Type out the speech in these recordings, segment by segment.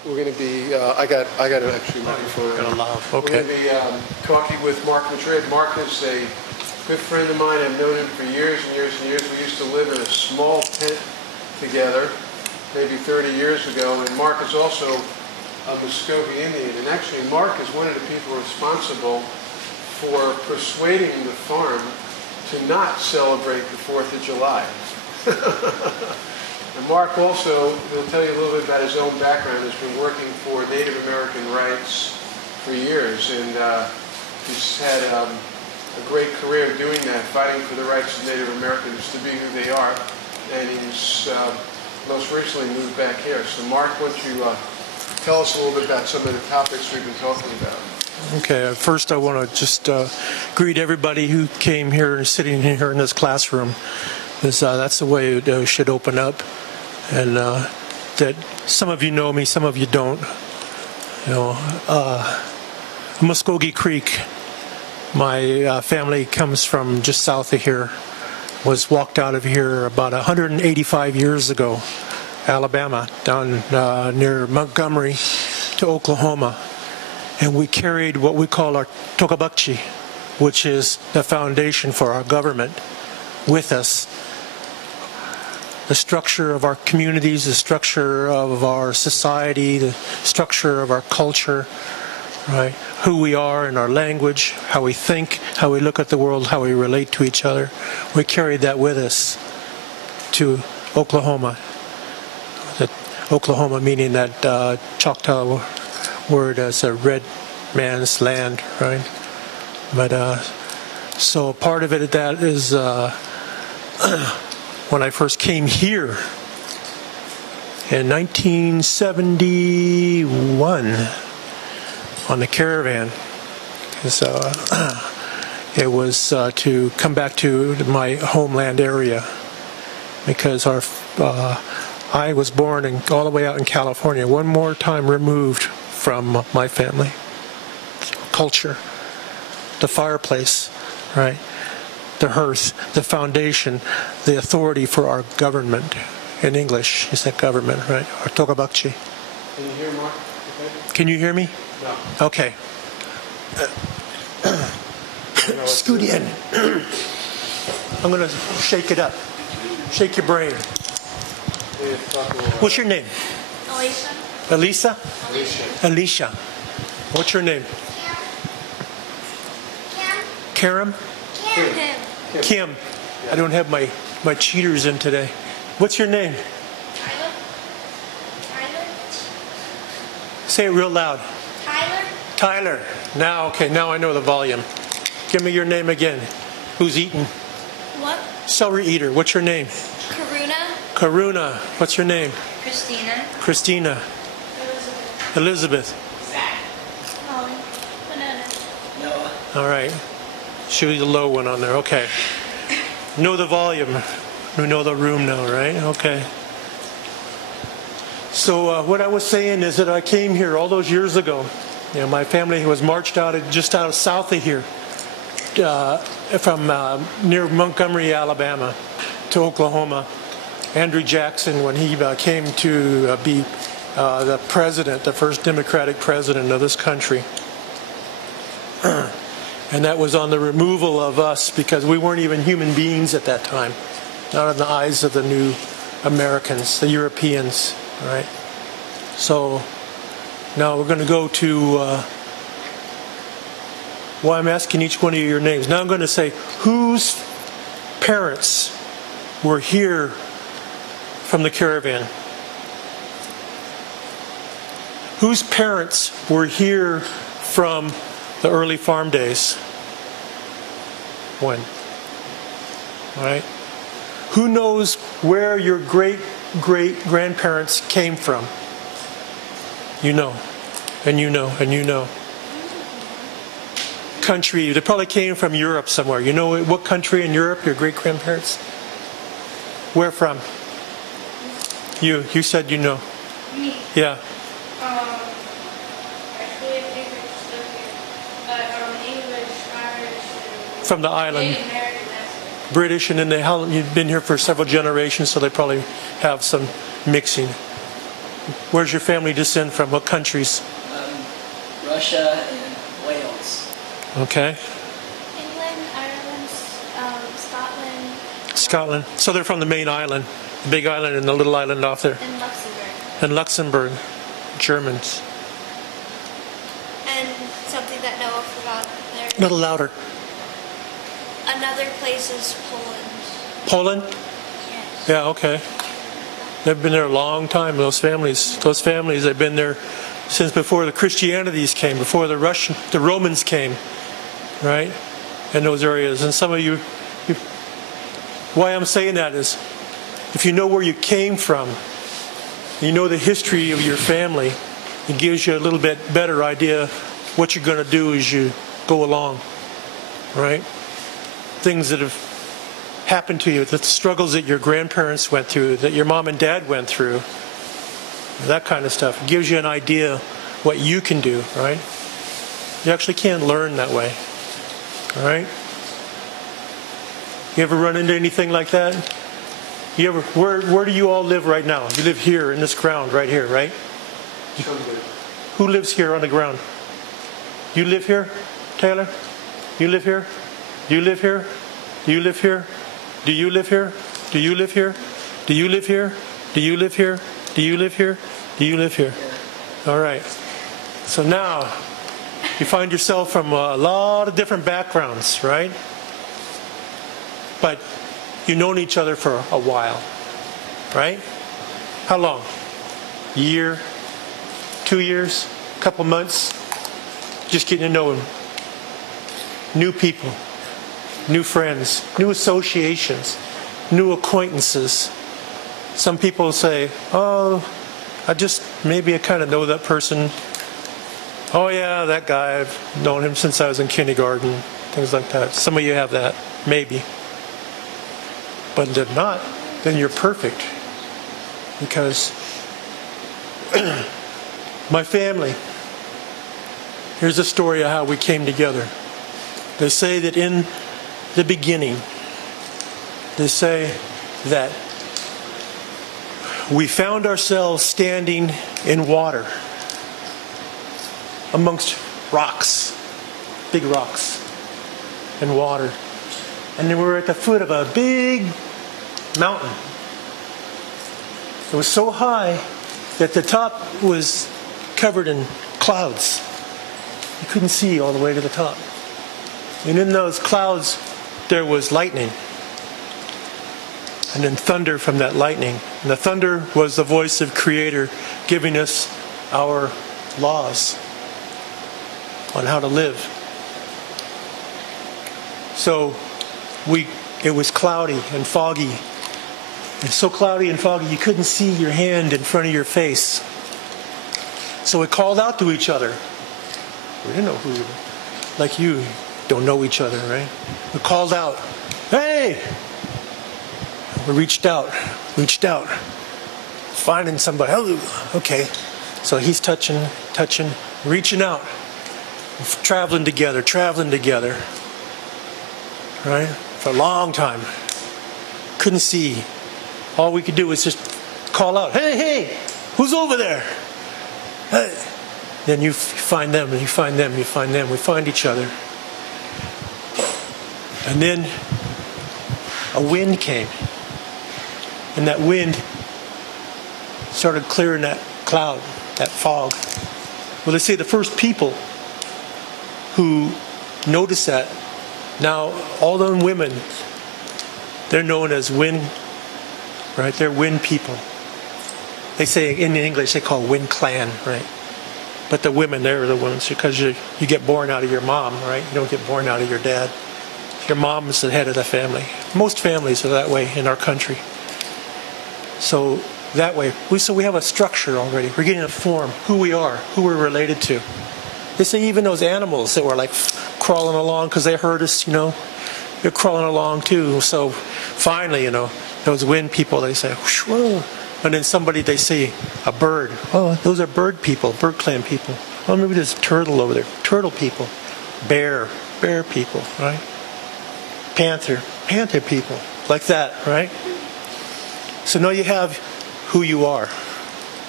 We're going to be, I got to actually microphone. Okay. We're going to be talking with Mark Madrid. Mark is a good friend of mine. I've known him for years and years and years. We used to live in a small tent together, maybe 30 years ago. And Mark is also a Muskogee Indian. And actually, Mark is one of the people responsible for persuading the farm to not celebrate the 4th of July. And Mark also will tell you a little bit about his own background. He's been working for Native American rights for years, and he's had a great career doing that, fighting for the rights of Native Americans to be who they are. And he's most recently moved back here. So Mark, why don't you tell us a little bit about some of the topics we've been talking about. Okay, first I want to just greet everybody who came here and sitting here in this classroom. That's the way it should open up, and that some of you know me, some of you don't. You know, Muskogee Creek, my family comes from just south of here, was walked out of here about 185 years ago, Alabama, down near Montgomery to Oklahoma. And we carried what we call our Tokabakchi, which is the foundation for our government, with us. The structure of our communities, the structure of our society, the structure of our culture, right? Who we are and our language, how we think, how we look at the world, how we relate to each other. We carried that with us to Oklahoma. Oklahoma meaning that Choctaw word as a red man's land, right? But so part of it that is when I first came here in 1971 on the caravan. So it was to come back to my homeland area, because I was born all the way out in California, one more time removed from my family. Culture, the fireplace, right? The hearth, the foundation, the authority for our government. In English, is that government, right? Our Tokabakchi. Can you hear Mark? Okay. Can you hear me? No. Okay. Scoot in. I'm going to shake it up. Shake your brain. What's your name? Alicia. Elisa? Alicia. Alicia. What's your name? Karam? Kim. Kim. I don't have my cheaters in today. What's your name? Tyler. Say it real loud. Tyler. Tyler. Now, okay, now I know the volume. Give me your name again. Who's eating? What? Celery eater. What's your name? Karuna. Karuna. What's your name? Christina. Christina. Elizabeth. Zach. Molly. Banana. Noah. All right. Should be the low one on there. Okay. Know the volume. We know the room now, right? Okay. So what I was saying is that I came here all those years ago. You know, my family was marched out just out of south of here, from near Montgomery, Alabama, to Oklahoma. Andrew Jackson, when he came to be the president, the first Democratic president of this country. And that was on the removal of us, because we weren't even human beings at that time, not in the eyes of the new Americans, the Europeans, right? So now we're going to go to, well, I'm asking each one of you your names. Now I'm going to say, whose parents were here from the caravan? Whose parents were here from the early farm days? When? All right. Who knows where your great-great-grandparents came from? You know, and you know, and you know. Country, they probably came from Europe somewhere. You know what country in Europe your great-grandparents? Where from? You said you know. Me. Yeah. Actually, I think it's still here. But English, Irish, From the island. Native American, that's British, and then you've been here for several generations, so they probably have some mixing. Where's your family descend from? What countries? Russia and Wales. Okay. England, Ireland, Scotland, Scotland. So they're from the main island, the big island and the little island off there. and Luxembourg. And Luxembourg, Germans. And something that Noah forgot there. A little louder. Another place is Poland. Poland? Yes. Yeah, okay. They've been there a long time, those families. Those families, they've been there since before the Christianities came, before the Romans came, right? In those areas. And some of you, why I'm saying that is, if you know where you came from, you know the history of your family, it gives you a little bit better idea what you're going to do as you go along, right? Things that have happened to you, the struggles that your grandparents went through, that your mom and dad went through, that kind of stuff. It gives you an idea what you can do, right? You actually can learn that way, all right? You ever run into anything like that? You ever? Where do you all live right now? You live here in this ground right here, right? Who lives here on the ground? You live here, Taylor? You live here? Do you live here? Do you live here? Do you live here? Do you live here? Do you live here? Do you live here? Do you live here? Do you live here? All right. So now you find yourself from a lot of different backgrounds, right? But you've known each other for a while, right? How long? A year? 2 years? A couple months? Just getting to know them. New people. New friends, new associations, new acquaintances. Some people say, oh, maybe I kind of know that person. Oh yeah, that guy, I've known him since I was in kindergarten, things like that. Some of you have that, maybe. But if not, then you're perfect. Because my family, here's a story of how we came together. They say that in the beginning, they say that we found ourselves standing in water amongst rocks, big rocks and water. And then we were at the foot of a big mountain. It was so high that the top was covered in clouds. You couldn't see all the way to the top. And in those clouds, there was lightning. And then thunder from that lightning. And the thunder was the voice of Creator giving us our laws on how to live. So it was cloudy and foggy. And so cloudy and foggy you couldn't see your hand in front of your face. So we called out to each other. We didn't know who we were. Like you don't know each other, right? We called out, hey! We reached out, finding somebody. Oh, okay. So he's touching, reaching out, traveling together, right? For a long time. Couldn't see. All we could do was just call out, hey, who's over there? Hey. Then you find them, and you find them, we find each other. And then a wind came. And that wind started clearing that cloud, that fog. Well, they say the first people who noticed that, now all them women, they're known as wind, right? They're wind people. They say in English they call wind clan, right? But the women, they're the women, because you get born out of your mom, right? You don't get born out of your dad. Your mom is the head of the family. Most families are that way in our country. So that way, we have a structure already. We're getting a form, who we are, who we're related to. They say even those animals that were like crawling along because they heard us, they're crawling along too. So finally, those wind people, they say, whoa. And then somebody, they see a bird. Oh, those are bird people, bird clan people. Oh, maybe there's a turtle over there. Turtle people. Bear people, right? Panther people. Like that, right? So now you have who you are.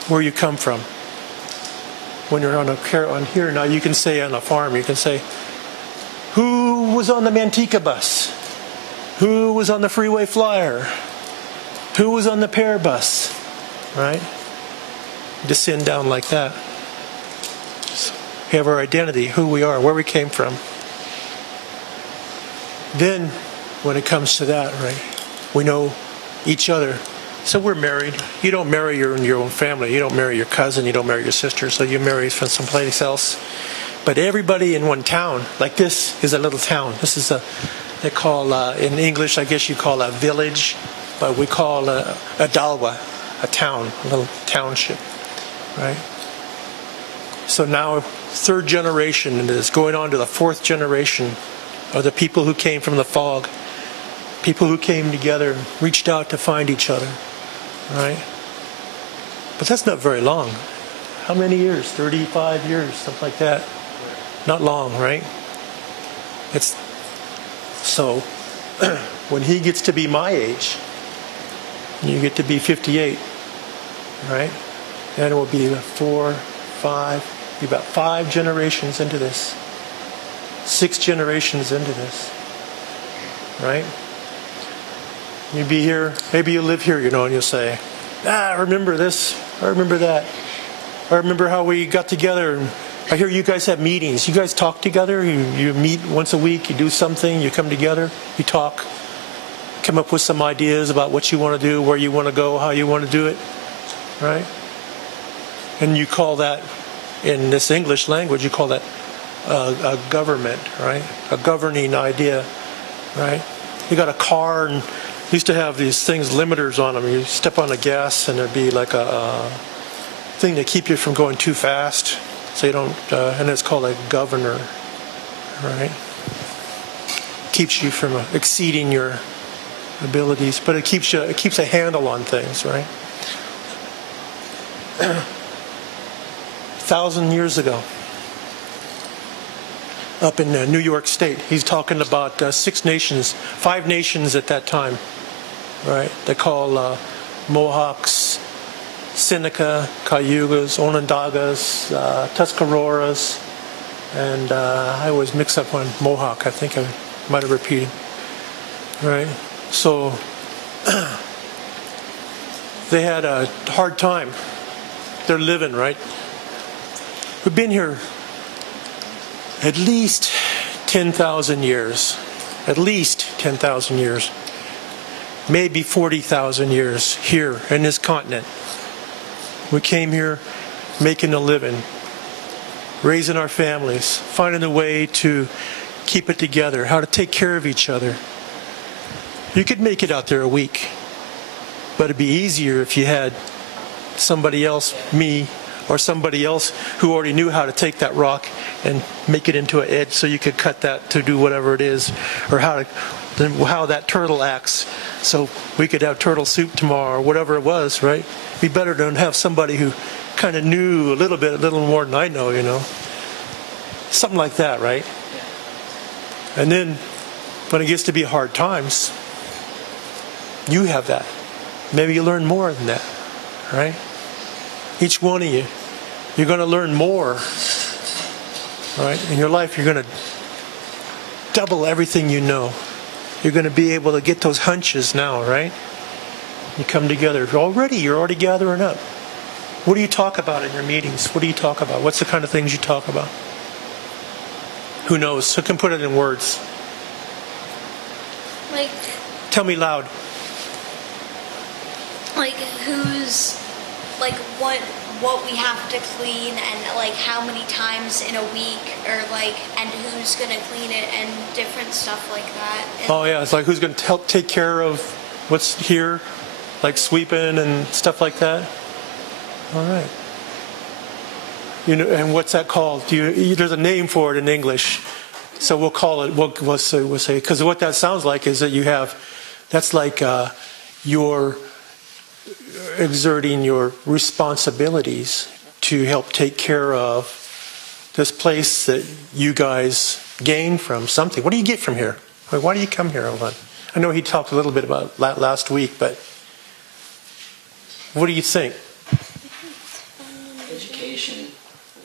where you come from. When you're on here now, you can say on a farm, you can say, who was on the Manteca bus? Who was on the freeway flyer? Who was on the pear bus? Right? Descend down like that. So we have our identity, who we are, where we came from. Then, when it comes to that, right, we know each other. So we're married. You don't marry your own family. You don't marry your cousin. You don't marry your sister. So you marry from someplace else. But everybody in one town, like this is a little town. This is they call, in English, I guess you call a village, but we call a dalwa, a town, a little township, right? So now, third generation, and it's going on to the fourth generation, are the people who came from the fog, people who came together and reached out to find each other, right? But that's not very long. How many years? 35 years, something like that. Not long, right? It's so when he gets to be my age, you get to be 58, right? Then it will be 4, 5, be about 5 generations into this, 6 generations into this, right? You'd be here, maybe you live here, and you'll say, I remember this, I remember that. I remember how we got together, and I hear you guys have meetings. You guys talk together, you meet once a week, you do something, you come together, you talk, come up with some ideas about what you want to do, where you want to go, how you want to do it, right? And you call that, in this English language, you call that a government, right? A governing idea, right? You got a car, and used to have these things, limiters on them. You step on the gas, and there'd be like a thing to keep you from going too fast, so you don't. And it's called a governor, right? Keeps you from exceeding your abilities, but it keeps you. It keeps a handle on things, right? 1,000 years ago, up in New York State, he's talking about 6 nations, 5 nations at that time, right? They call Mohawks, Seneca, Cayugas, Onondagas, Tuscaroras, and I always mix up one, Mohawk, I think I might have repeated, right? So they had a hard time. They're living, right? We've been here at least 10,000 years. At least 10,000 years. Maybe 40,000 years here in this continent. We came here making a living, raising our families, finding a way to keep it together, how to take care of each other. You could make it out there a week, but it'd be easier if you had somebody else, me, or somebody else who already knew how to take that rock and make it into an edge so you could cut that to do whatever it is, or how that turtle acts so we could have turtle soup tomorrow or whatever it was, right? It'd be better to have somebody who kind of knew a little more than I know, Something like that, right? And then when it gets to be hard times, you have that. Maybe you learn more than that, right? Each one of you, you're going to learn more, right? In your life, you're going to double everything you know. You're going to be able to get those hunches now, right? You come together. You're already gathering up. What do you talk about in your meetings? What do you talk about? What's the kind of things you talk about? Who knows? Who can put it in words? Like, Tell me loud. like who's, like what we have to clean, and like how many times in a week, or like, and who's gonna clean it, and different stuff like that. And Oh yeah, it's like who's going to help take care of what's here, like sweeping and stuff like that. All right. And what's that called? There's a name for it in English, so we'll call it. We'll say because what that sounds like is that you have. That's like you're exerting your responsibilities to help take care of this place that you guys gain from something. What do you get from here? Why do you come here, Evan? I know he talked a little bit about that last week, but what do you think?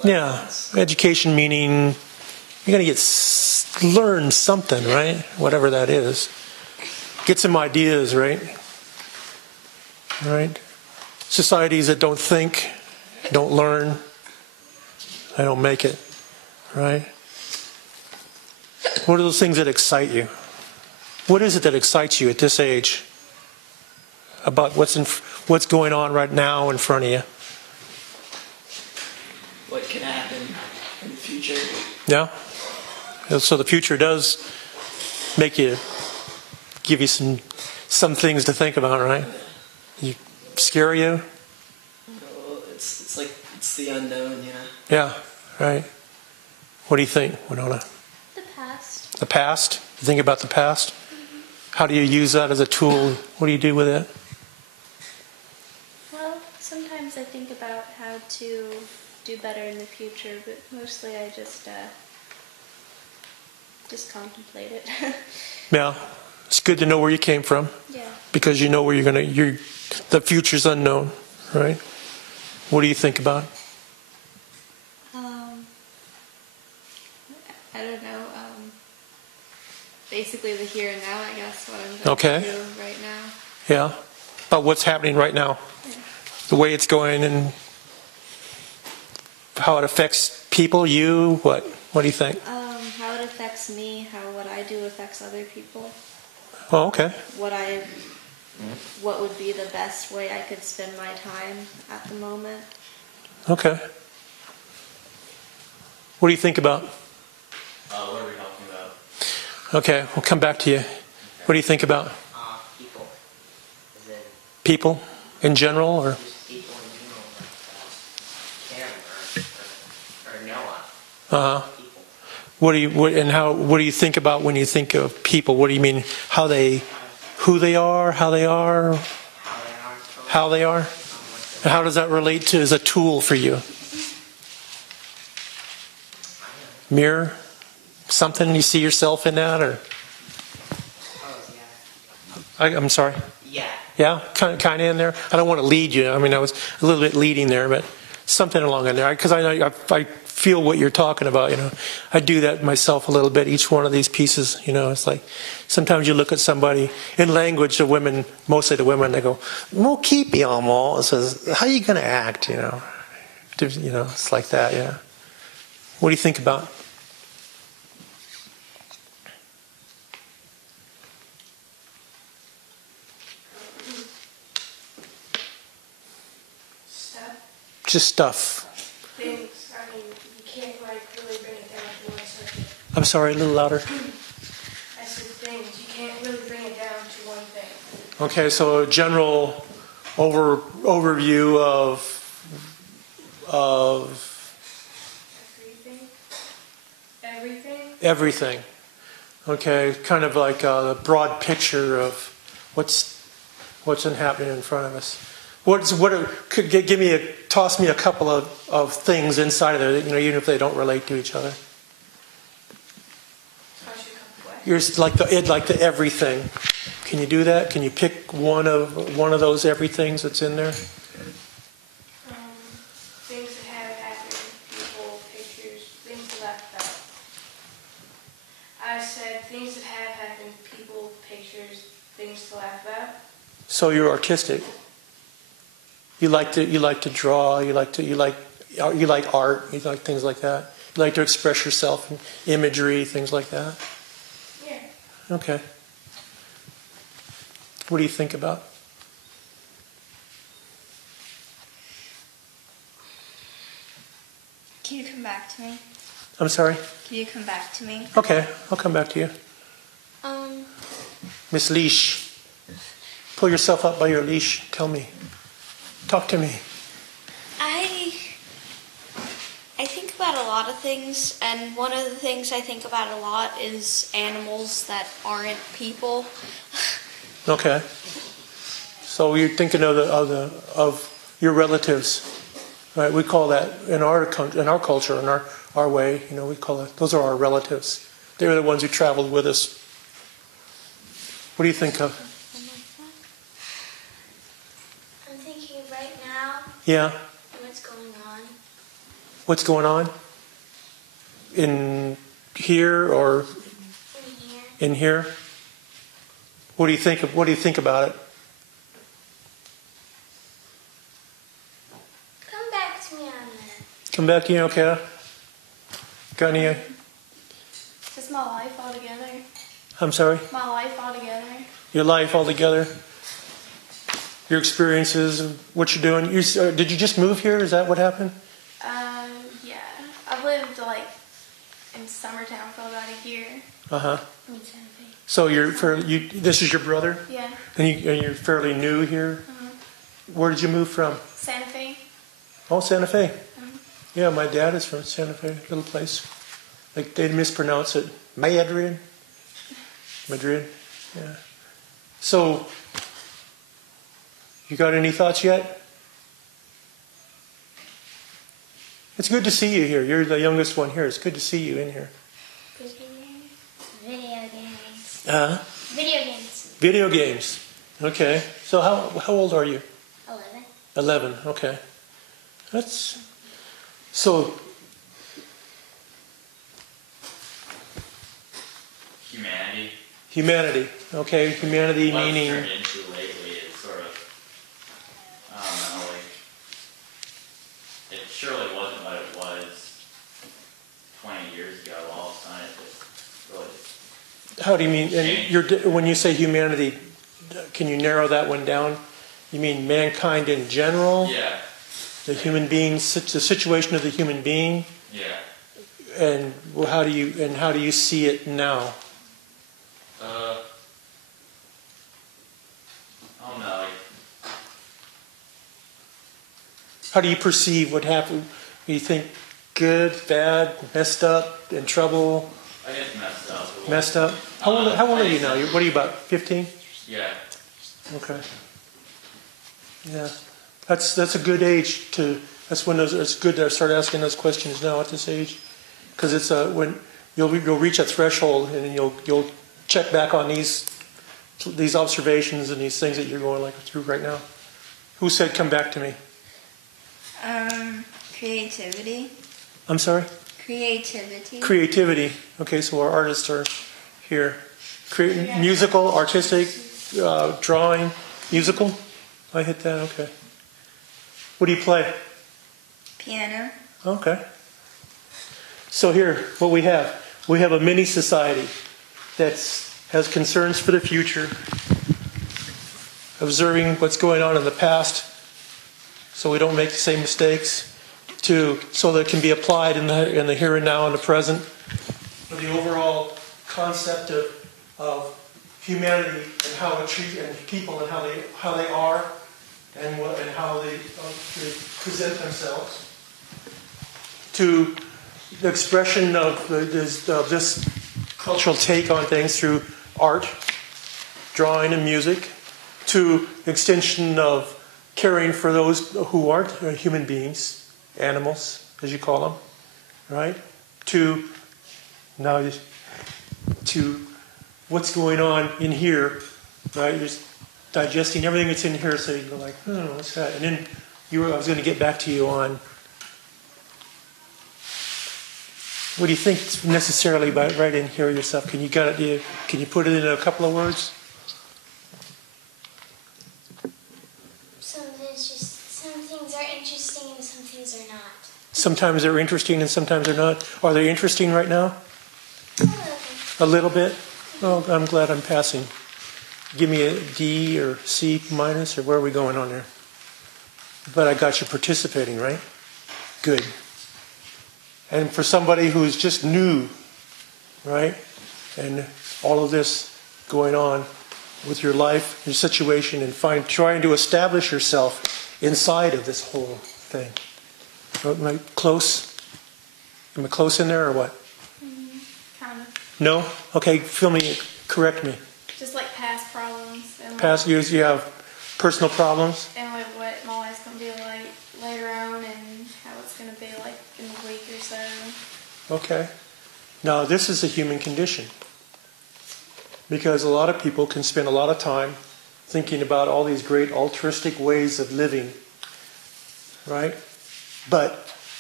Yeah, education meaning you're going to learn something, right? Whatever that is. Get some ideas, right? Right? Societies that don't think, don't learn, they don't make it, right? What are those things that excite you? What is it that excites you at this age about what's going on right now in front of you? What can happen in the future? Yeah. So the future does give you some things to think about, right? Scare you? Well, it's like it's the unknown, Yeah, right. What do you think, Winona? The past. The past? You think about the past? How do you use that as a tool? What do you do with it? Well, sometimes I think about how to do better in the future, but mostly I just contemplate it. Yeah, it's good to know where you came from Yeah. because you know where the future's unknown, right? What do you think about? I don't know. Basically the here and now, I guess, what I'm going Okay. through right now. Yeah, about what's happening right now, the way it's going, and how it affects people. You, what? What do you think? How it affects me, how what I do affects other people, Oh, okay. what would be the best way I could spend my time at the moment. Okay. What do you think about? What are we talking about? Okay, we'll come back to you. What do you think about People. As in, people in general, or? just people in general, like Cam or Noah. Uh-huh. People. What do you think about when you think of people? What do you mean? Who they are, how they are, How they are. how they are? And how does that relate to as a tool for you? Mirror? Something you see yourself in that, or? Oh, yeah. I'm sorry. Yeah. Yeah, kind of in there. I don't want to lead you. I mean, I was a little bit leading there, but something along in there. Because I feel what you're talking about. I do that myself a little bit. Each one of these pieces. It's like sometimes you look at somebody in language. The women, mostly the women, they go, "Mo kipi amo." It says, "How you gonna act?" It's like that. Yeah. What do you think about? Just stuff. Things, I mean, you can't really bring it down to one subject. I'm sorry, a little louder. I said things, you can't really bring it down to one thing. Okay, so a general overview of everything. Okay, kind of like a broad picture of what's happening in front of us. Toss me a couple of things inside of there, even if they don't relate to each other. You're like the everything. Can you do that? Can you pick one of those everythings that's in there? Things that have happened, people, pictures, things to laugh about. I said things that have happened, people, pictures, things to laugh about. So you're artistic. You like to draw. You like art. You like things like that. You like to express yourself in imagery, things like that. Yeah. Okay. What do you think about? Can you come back to me? I'm sorry? Can you come back to me? Okay, I'll come back to you. Miss Leash, pull yourself up by your leash. Tell me. Talk to me. I think about a lot of things, and one of the things I think about a lot is animals that aren't people. Okay. So you're thinking of your relatives, right? We call that in our culture, in our way, we call it. Those are our relatives. They're the ones who traveled with us. What do you think of? I'm thinking right now Yeah. what's going on. What's going on? In here or in here? What do you think about it? Come back to me on that. Come back to you, okay? Got any? Just my life altogether. I'm sorry? My life altogether. Your life altogether? Your experiences, what you're doing? Did you just move here? Is that what happened? Yeah. I've lived like in Summertown for about a year. Uh-huh. So this is your brother? Yeah. And you're fairly new here? Where did you move from? Santa Fe. Oh, Santa Fe. Yeah, my dad is from Santa Fe, little place. Like they mispronounce it. Madrid. Madrid. Yeah. So, you got any thoughts yet? It's good to see you here. You're the youngest one here. It's good to see you in here. Video games. Video games. Video games. Video games. Okay. So how old are you? 11. 11. Okay. That's so. Humanity. Okay. Humanity What it's meaning. turned into lately is sort of, I don't know, like, it surely wasn't what it was 20 years ago. All of a sudden it just really How do you mean? And when you say humanity, can you narrow that one down? You mean mankind in general? yeah, The human beings, the situation of the human being, yeah. and how do you see it now? I don't know, like, How do you perceive what happened? Do you think good, bad, messed up, in trouble, I guess messed up. a little. messed up? How old are you now? What are you, about 15? Yeah. Okay. Yeah, that's a good age to. That's when it's good to start asking those questions now at this age, because it's when you'll reach a threshold and then you'll check back on these observations and these things that you're going through right now. Who said come back to me? Creativity. I'm sorry? Creativity. Creativity. Okay, so our artists are here. Musical, artistic, drawing, musical. I hit that, okay. What do you play? Piano. Okay. So here, what we have a mini society that has concerns for the future, observing what's going on in the past so we don't make the same mistakes, so that it can be applied in the here and now and the present. The overall concept of humanity and how it treats and people and how they are and how they present themselves, to the expression of this cultural take on things through art, drawing, and music, to the extension of caring for those who aren't human beings, animals, as you call them, right? To what's going on in here, right? You're just digesting everything that's in here, so you go like, what's that? And then I was going to get back to you on what do you think necessarily by right in here yourself? Can you put it in a couple of words? Some things are interesting and some things are not. Sometimes they're interesting and sometimes they're not. Are they interesting right now? A little bit? Oh, I'm glad I'm passing. Give me a D or C minus, or where are we going on there? But I got you participating, right? Good. And for somebody who's just new, right? And all of this going on with your life, your situation, and trying to establish yourself inside of this whole thing. Am I close? Am I close in there or what? Kind of. No? Okay, correct me. Just like past problems. And Past years, you have personal problems? And like what my life's going to be like later on and how it's going to be like in a week or so. Okay. Now, this is a human condition. Because a lot of people can spend a lot of time thinking about all these great altruistic ways of living. Right? But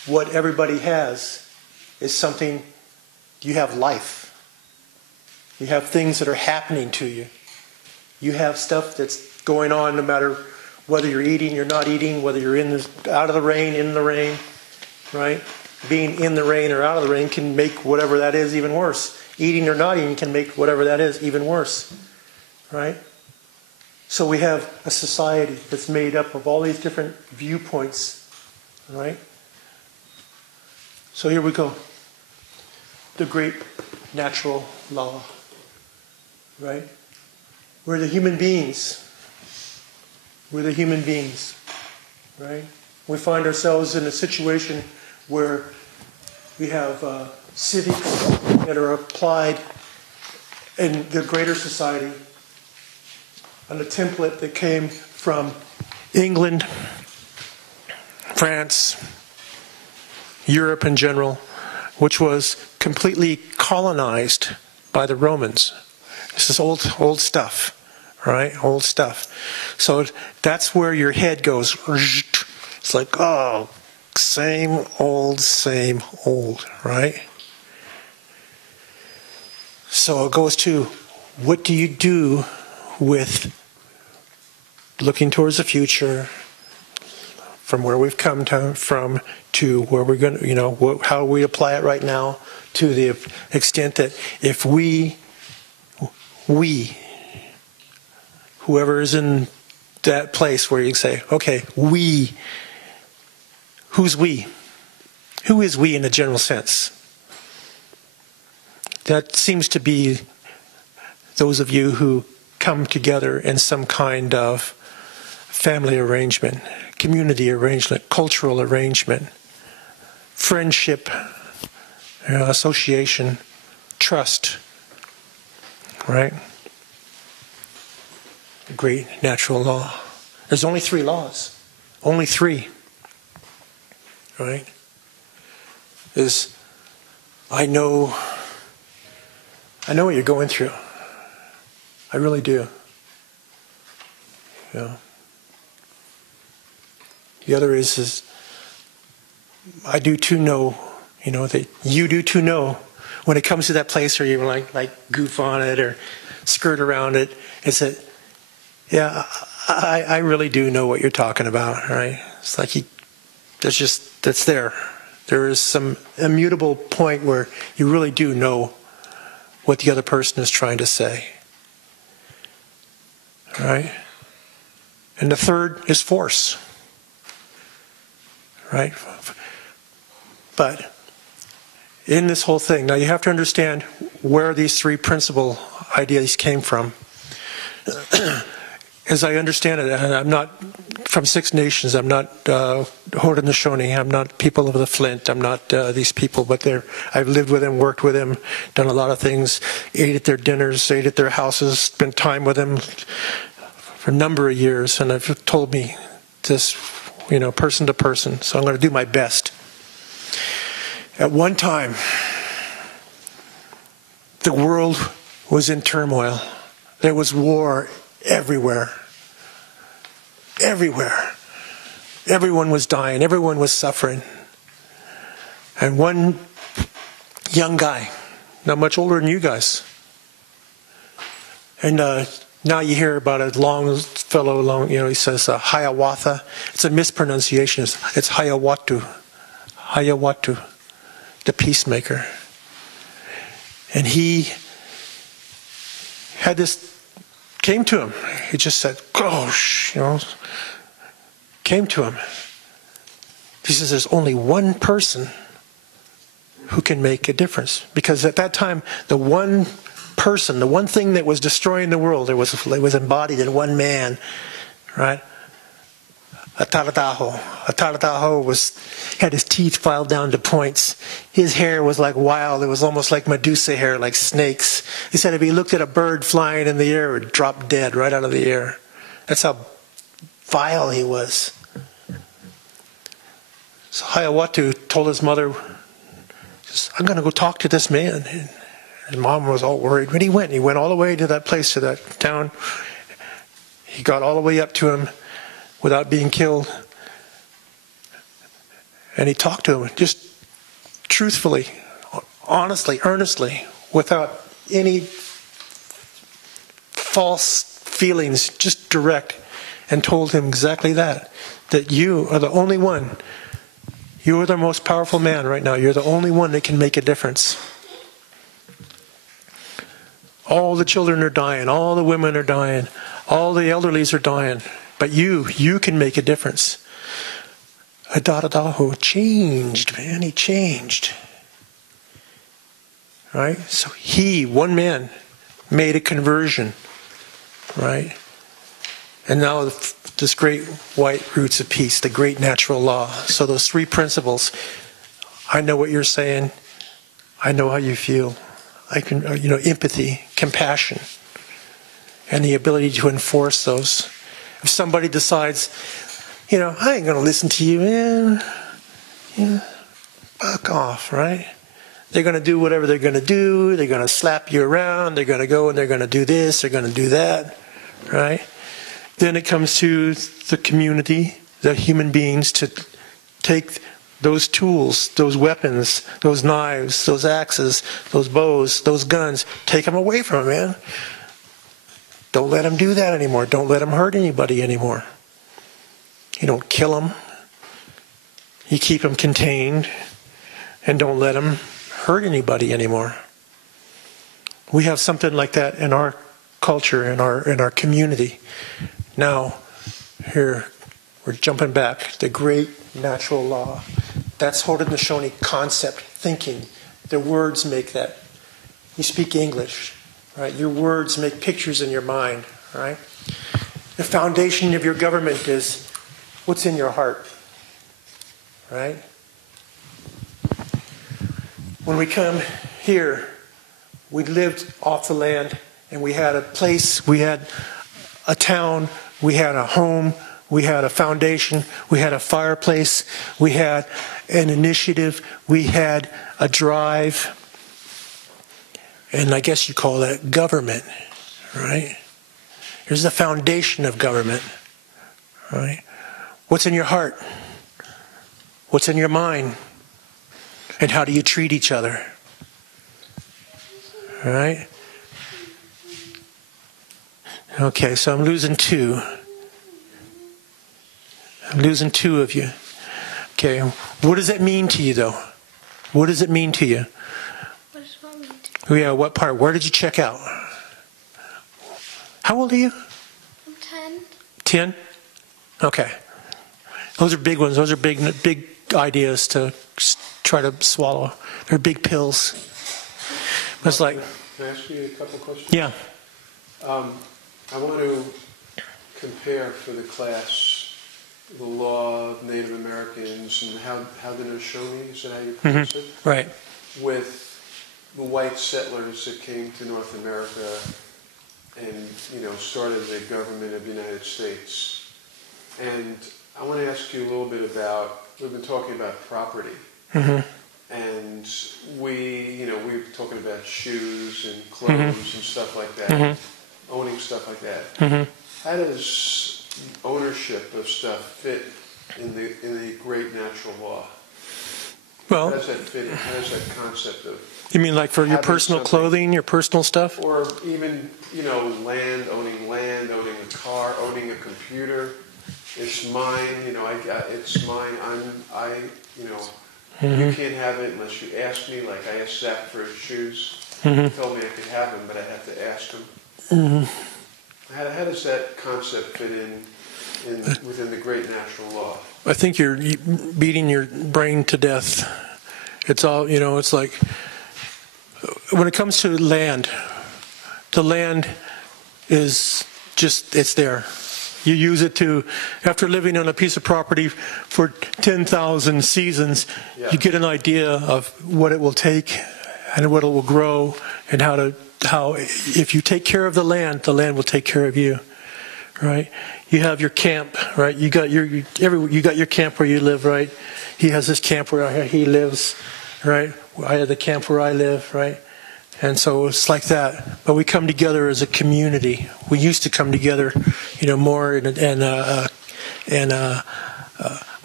what everybody has is something, you have life. You have things that are happening to you. You have stuff that's going on no matter whether you're eating, you're not eating, whether you're out of the rain, in the rain, right? Being in the rain or out of the rain can make whatever that is even worse. Eating or not eating can make whatever that is even worse, right? So we have a society that's made up of all these different viewpoints, right? So here we go. The great natural law, right? We're the human beings. We're the human beings, right? We find ourselves in a situation where we have civics that are applied in the greater society on a template that came from England, France, Europe in general, which was completely colonized by the Romans. This is old stuff, right? Old stuff. So that's where your head goes. It's like, oh, same old, right? So it goes to, what do you do with looking towards the future, from where we've come from to where we're going to, how we apply it right now, to the extent that if we, whoever is in that place where you say, okay, we, who's we? Who is we in a general sense? That seems to be those of you who come together in some kind of family arrangement, community arrangement, cultural arrangement, friendship, association, trust, right? Great natural law. There's only 3 laws. Only 3. Right? I know what you're going through. I really do. The other is I do too know, that you do too know when it comes to that place where you like goof on it or skirt around it. It's that, yeah, I really do know what you're talking about, right? It's like that's there. There is some immutable point where you really do know what the other person is trying to say. Right? And the third is force. Right? But in this whole thing, now you have to understand where these 3 principal ideas came from. As I understand it, and I'm not from 6 Nations, I'm not Haudenosaunee, I'm not people of the Flint, I'm not these people, but I've lived with them, worked with them, done a lot of things, ate at their dinners, ate at their houses, spent time with them for a number of years, and they've told me this, person to person, so I'm going to do my best. At one time, the world was in turmoil. There was war everywhere. Everywhere. Everyone was dying. Everyone was suffering. And one young guy, not much older than you guys, and now you hear about a fellow, he says Hiawatha. It's a mispronunciation. It's Hiawatha. Hiawatha, the peacemaker. And he had this, came to him. He just said, gosh, came to him. He says, there's only one person who can make a difference. Because at that time, the one person, the one thing that was destroying the world, it was embodied in one man, right? Atarataho. Atarataho had his teeth filed down to points. His hair was like wild. It was almost like Medusa hair, like snakes. He said if he looked at a bird flying in the air, it would drop dead right out of the air. That's how vile he was. So Hiawatha told his mother, I'm going to go talk to this man. And his mom was all worried. When he went all the way to that place, to that town. He got all the way up to him without being killed. And he talked to him just truthfully, honestly, earnestly, without any false feelings, just direct, and told him exactly that you are the only one. You are the most powerful man right now. You're the only one that can make a difference. All the children are dying. All the women are dying. All the elderlies are dying. But you can make a difference. Haudenosaunee changed, man. He changed. Right? So one man, made a conversion. Right? And now this great white roots of peace, the great natural law. So those three principles, I know what you're saying. I know how you feel. I can, empathy, compassion, and the ability to enforce those. If somebody decides, I ain't going to listen to you, man, fuck off, right? They're going to do whatever they're going to do. They're going to slap you around. They're going to go and they're going to do this. They're going to do that, right? Then it comes to the community, the human beings, to take those tools, those weapons, those knives, those axes, those bows, those guns, take them away from them, man. Don't let them do that anymore. Don't let them hurt anybody anymore. You don't kill them. You keep them contained and don't let them hurt anybody anymore. We have something like that in our culture, in our community. Now, here, we're jumping back. The great natural law. That's Haudenosaunee concept thinking. The words make that. You speak English, right? Your words make pictures in your mind, right? The foundation of your government is what's in your heart, right? When we come here, we lived off the land, and we had a place, we had a town, we had a home, we had a foundation, we had a fireplace, we had an initiative, we had a drive, and I guess you call that government, right? Here's the foundation of government, right? What's in your heart? What's in your mind? And how do you treat each other? All right? Okay, so I'm losing two. I'm losing two of you. Okay, what does it mean to you, though? What does it mean to you? What does that mean to you? Oh, yeah, what part? Where did you check out? How old are you? I'm 10. 10? Okay. Those are big ones. Those are big ideas to try to swallow. They're big pills. It's like... Can I ask you a couple questions? Yeah. I want to compare for the class the law of Native Americans and Haudenosaunee, is that how you pronounce it? Right. With the white settlers that came to North America and, started the government of the United States. And I want to ask you a little bit about, we've been talking about property. And we were talking about shoes and clothes and stuff like that, owning stuff like that. How does ownership of stuff fit in the great natural law? Well, how does that fit in? How does that concept of... You mean like for your personal clothing, your personal stuff? Or even, owning a car, owning a computer. It's mine, it's mine. You can't have it unless you ask me. Like I asked Zach for his shoes. He told me I could have them, but I have to ask him. How does that concept fit in within the great natural law? I think you're beating your brain to death. It's all, it's like, when it comes to land, the land is just, it's there. You use it to, after living on a piece of property for 10,000 seasons, you get an idea of what it will take and what it will grow and how if you take care of the land will take care of you, right? You have your camp, right? You got your camp where you live, right? He has his camp where he lives, right? I have the camp where I live, right? And so it's like that. But we come together as a community. We used to come together, more, and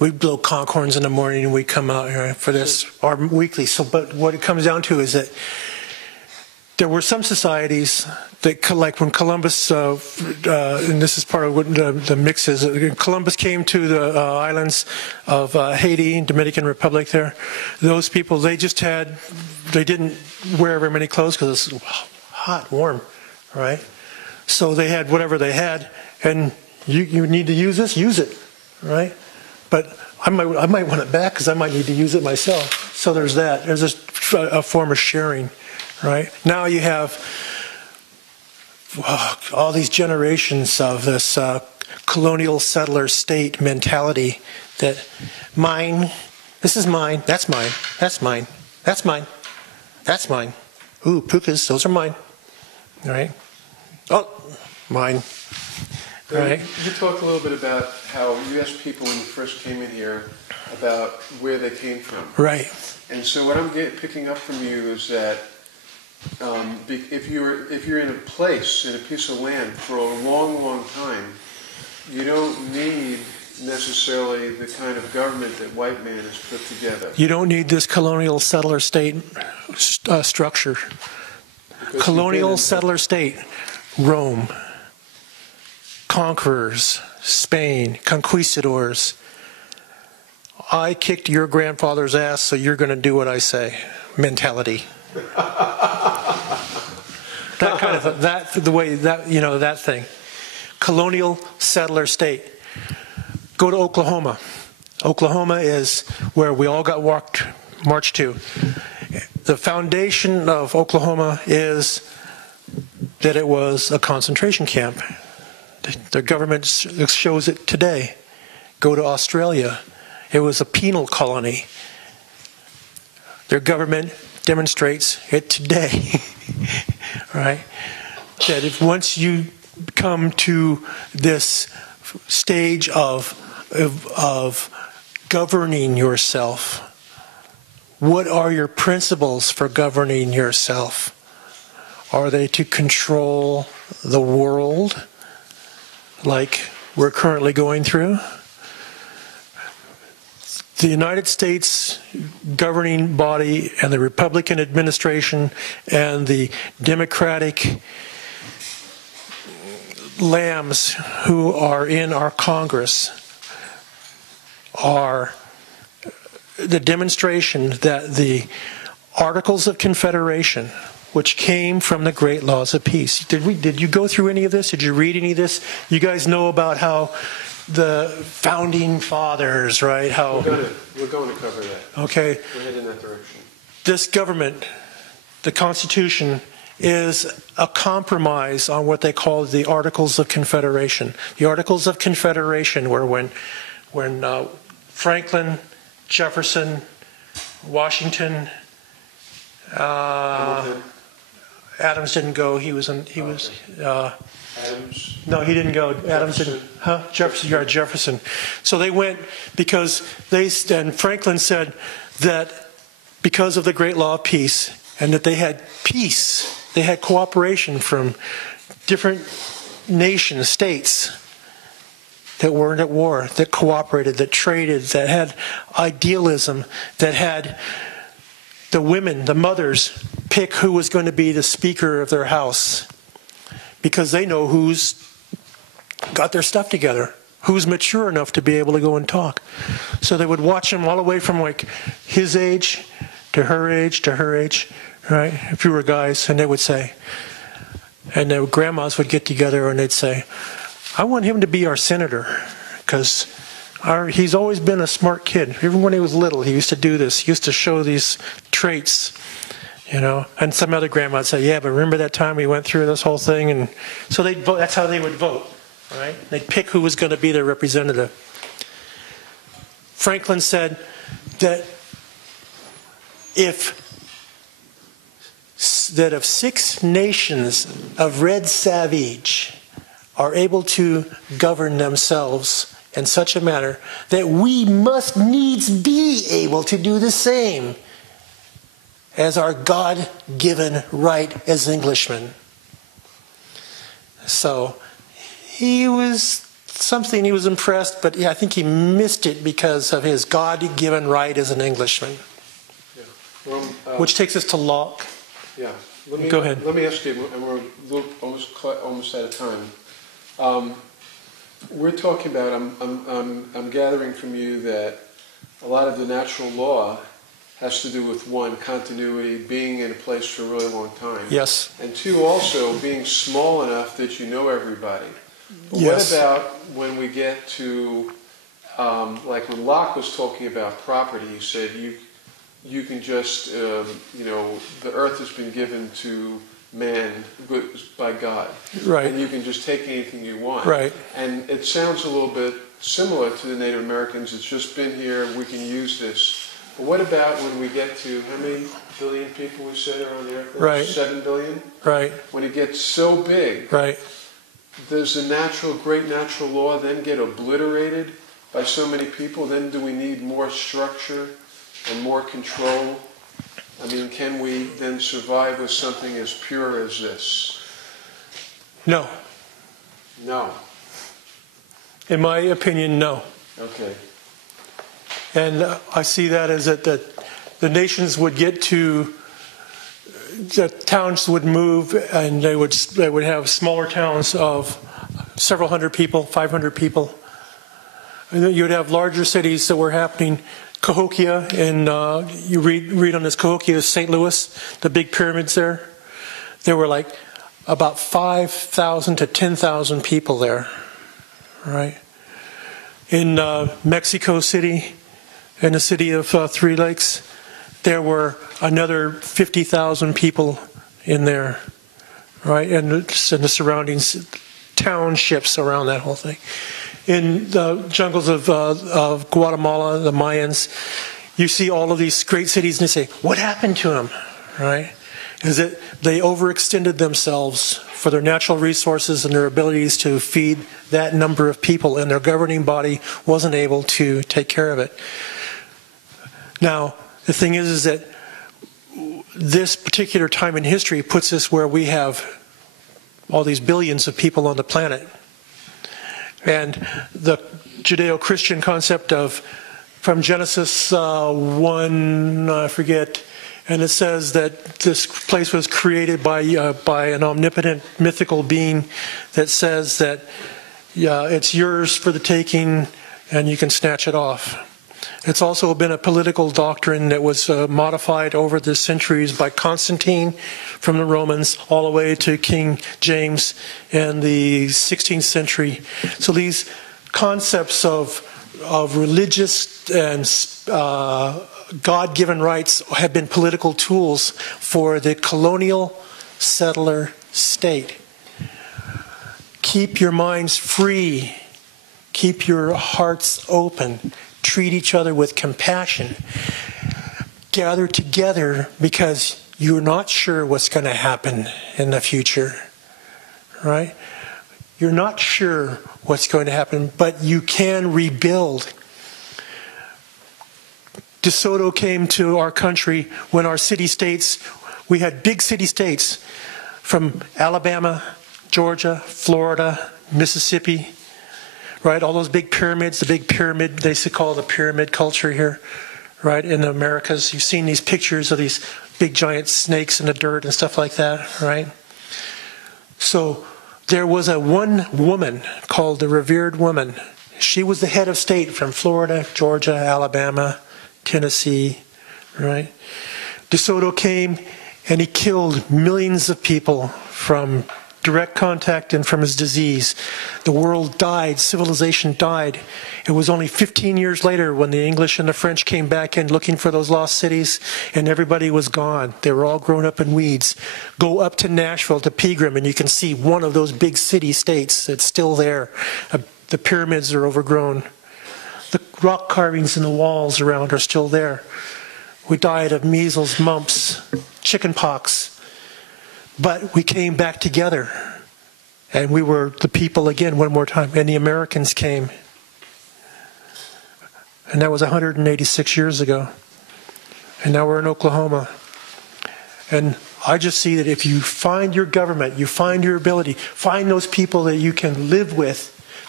we'd blow conch horns in the morning and we'd come out here for this, our weekly. So, but what it comes down to is that there were some societies that, like when Columbus, and this is part of what the mix is, Columbus came to the islands of Haiti and Dominican Republic there. Those people, they didn't wear very many clothes because it's hot, warm, right? So they had whatever they had, and you need to use this, use it, right? But I might want it back because I might need to use it myself. So there's that. There's a form of sharing. Right? Now you have all these generations of this colonial settler state mentality that mine, this is mine, that's mine, that's mine, that's mine, that's mine. Ooh, pukas, those are mine. All right? Oh, mine. All right? You talked a little bit about how you asked people when you first came in here about where they came from. Right. And so what I'm picking up from you is that if you're in a place, in a piece of land for a long, long time, you don't need necessarily the kind of government that white man has put together. You don't need this colonial settler state structure. Because colonial settler state, Rome, conquerors, Spain, conquistadors. I kicked your grandfather's ass, so you're going to do what I say. Mentality. That kind of that thing. Colonial settler state. Go to Oklahoma. Oklahoma is where we all got marched to. The foundation of Oklahoma is that it was a concentration camp. The government shows it today. Go to Australia. It was a penal colony. Their government demonstrates it today, right? That if once you come to this stage of governing yourself, what are your principles for governing yourself? Are they to control the world like we're currently going through? The United States governing body and the Republican administration and the Democratic lambs who are in our Congress are the demonstration that the Articles of Confederation, which came from the Great Laws of Peace. Did you go through any of this? Did you read any of this? You guys know about how the founding fathers, right? How we're going to cover that. Okay. We're heading in that direction. This government, the Constitution, is a compromise on what they call the Articles of Confederation. The Articles of Confederation were when Franklin, Jefferson, Washington, Adams didn't go. Adams? No, he didn't go. Adams didn't. Huh? Jefferson. Yeah, Jefferson. So they went because and Franklin said that because of the Great Law of Peace and that they had peace, they had cooperation from different nations, states that weren't at war, that cooperated, that traded, that had idealism, that had the women, the mothers, pick who was going to be the speaker of their house because they know who's got their stuff together, who's mature enough to be able to go and talk. So they would watch him all the way from like his age to her age, right? If you were guys, and they would say, and their grandmas would get together and they'd say, I want him to be our senator because he's always been a smart kid. Even when he was little, he used to do this. He used to show these traits, you know. And some other grandma would say, yeah, but remember that time we went through this whole thing? And so they'd vote. That's how they would vote, right? They'd pick who was going to be their representative. Franklin said that if 6 nations of red savage are able to govern themselves in such a manner that we must needs be able to do the same as our God-given right as Englishmen. So he was something, he was impressed, but yeah, I think he missed it because of his God-given right as an Englishman. Yeah. Well, Which takes us to Locke. yeah. Go ahead. Let me ask you, and we're almost out of time. We're talking about, I'm gathering from you that a lot of the natural law has to do with, one, continuity, being in a place for a really long time. Yes. And two, also being small enough that you know everybody. But Yes. what about when we get to, like when Locke was talking about property, he said you can just, the earth has been given to man by God. Right. And you can just take anything you want. Right. And it sounds a little bit similar to the Native Americans. It's just been here, we can use this. But what about when we get to, how many billion people we said are on the earth? Right. 7 billion? Right. When it gets so big, Right. does the great natural law then get obliterated by so many people? Then do we need more structure and more control? I mean, can we then survive with something as pure as this? No. No. In my opinion, no. Okay. And I see that as that the nations would get to, the towns would move, and they would have smaller towns of several hundred people, 500 people. And then you would have larger cities that were happening. Cahokia, and you read on this, Cahokia is St. Louis, the big pyramids there. There were like about 5,000 to 10,000 people there, right? In Mexico City, in the city of Three Lakes, there were another 50,000 people in there, right? And the surroundings, townships around that whole thing. In the jungles of Guatemala, the Mayans, you see all of these great cities and you say, what happened to them, right? Is that they overextended themselves for their natural resources and their abilities to feed that number of people, and their governing body wasn't able to take care of it. Now, the thing is that this particular time in history puts us where we have all these billions of people on the planet. And the Judeo-Christian concept of, from Genesis 1, I forget, and it says that this place was created by an omnipotent mythical being that says that, yeah, it's yours for the taking and you can snatch it off. It's also been a political doctrine that was modified over the centuries by Constantine from the Romans all the way to King James in the 16th century. So these concepts of religious and God-given rights have been political tools for the colonial settler state. Keep your minds free. Keep your hearts open. Treat each other with compassion. Gather together because you're not sure what's going to happen in the future, right? You're not sure what's going to happen, but you can rebuild. DeSoto came to our country when our city-states, we had big city-states from Alabama, Georgia, Florida, Mississippi, right? All those big pyramids, the big pyramid, they used to call the pyramid culture here, right? In the Americas, you've seen these pictures of these big giant snakes in the dirt and stuff like that, right? So there was one woman called the Revered Woman. She was the head of state from Florida, Georgia, Alabama, Tennessee, right? DeSoto came and he killed millions of people from direct contact and from his disease. The world died, civilization died. It was only 15 years later when the English and the French came back in looking for those lost cities, and everybody was gone. They were all grown up in weeds. Go up to Nashville, to Pegram, and you can see one of those big city-states that's still there. The pyramids are overgrown. The rock carvings in the walls around are still there. We died of measles, mumps, chicken pox. But we came back together, and we were the people again one more time, and the Americans came. And that was 186 years ago. And now we're in Oklahoma. And I just see that if you find your government, you find your ability, find those people that you can live with,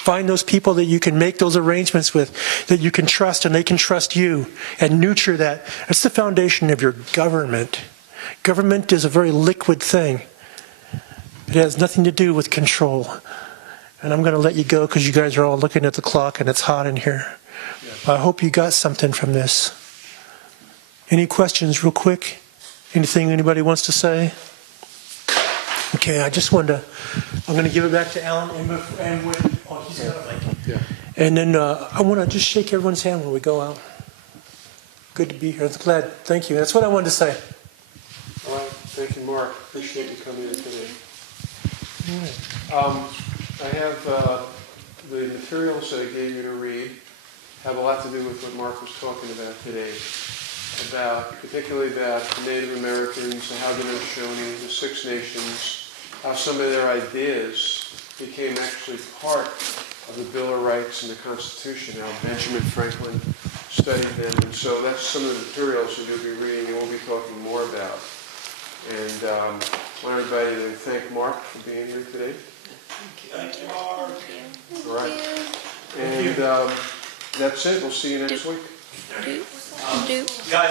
Find those people that you can make those arrangements with, that you can trust and they can trust you, and nurture that. That's the foundation of your government. Government is a very liquid thing. It has nothing to do with control. And I'm going to let you go because you guys are all looking at the clock and it's hot in here. I hope you got something from this. Any questions real quick? Anything anybody wants to say? Okay, I just wanted to, I'm going to give it back to Alan and with, oh, he's got it. Yeah. And then I want to just shake everyone's hand when we go out. Good to be here. Glad. Thank you. That's what I wanted to say. All right. Thank you, Mark. Appreciate you coming in today. I have the materials that I gave you to read have a lot to do with what Mark was talking about today, particularly about the Native Americans, the Haudenosaunee, the Six Nations, how some of their ideas became actually part of the Bill of Rights and the Constitution, how Benjamin Franklin studied them. And so that's some of the materials that you'll be reading and we'll be talking more about. And I want everybody to thank Mark for being here today. Thank you, Mark. All right. And that's it. We'll see you next week. Do. Guys.